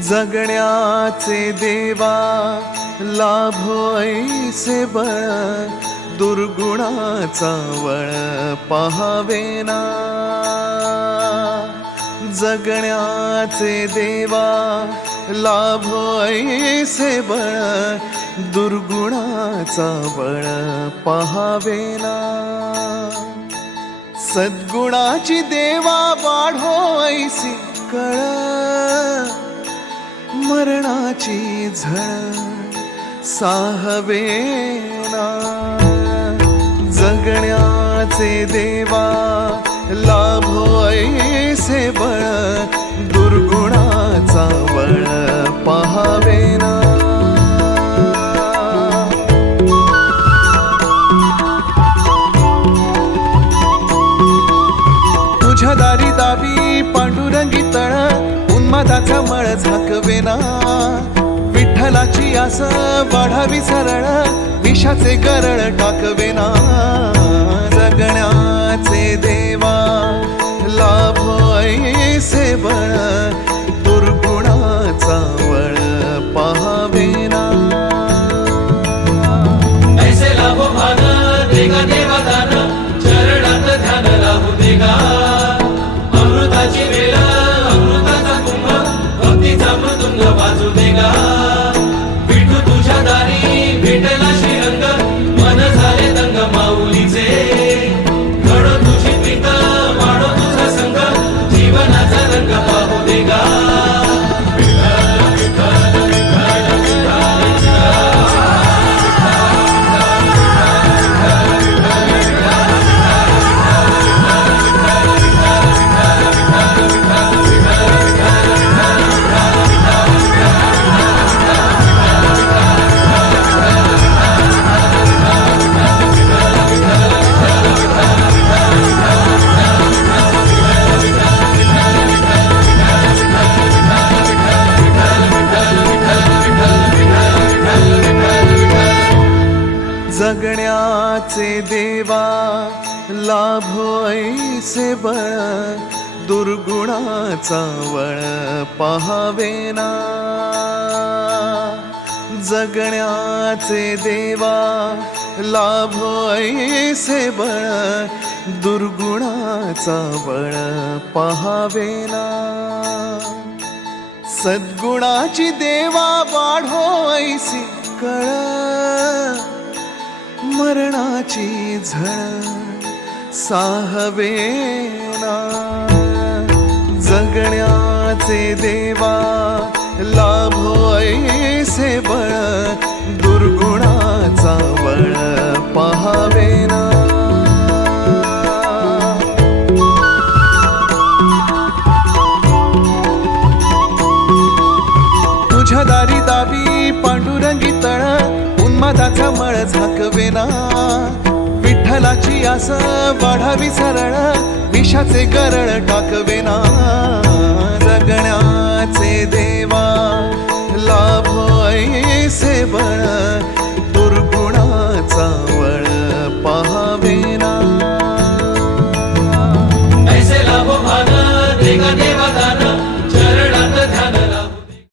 जगण्याचे देवा लाभो ऐसे बळ, दुर्गुणाचा वळ पहावेना। जगण्याचे देवा लाभो ऐसे बळ, दुर्गुणाचा बळ पहावेना। सद्गुणाची देवा वाढो ऐसी कळ, मरणाची झळ साहवेना। जगण्याचे देवा लाभो ऐसे बळ, दुर्गुणाचा बळ पहावेना। तुझ्या दारी दावी पांडुरंगी तळ, उन्मादाचा मळ झाकवेना। विठ्ठलाची आस वाढावी सरळ, विषाचे गरळ टाकवेना। जगण्याचे देवा लाभो ऐसे बळ, दुर्गुणाचा वळ पहावेना। ऐसे लाभो भान देगा देवा दान, चरणात ध्यान लाभू देगा। अमृताची वेळ अमृताचा कुंभ, भक्तीचा मृदुंग वाजू देगा। विठू तुझ्या दारी भेटला श्रीरंग, मन झाले दंग माऊलीचे। घडो तुझी प्रीत वाढो तुझा संग, जीवनाचा रंग पाहू देगा। जगण्याचे देवा लाभो ऐसे बळ, दुर्गुणाचा वळ पहावेना। जगण्याचे देवा लाभो ऐसे बळ, दुर्गुणाचा बळ पहावेना। सद्गुणाची देवा वाढो ऐसी कळ, मरणाची झळ साहवेना। जगण्याचे देवा लाभो ऐसे बळ, दुर्गुणाचा बळ पहावेना। तुझ्या दारी दावी पांडुरंगी तळ, उन्मादाचा मळ झाकवेना। विठ्ठलाची आस वाढावी सरळ, विषाचे गरळ टाकवेना। जगण्याचे देवा लाभो ऐसे बळ,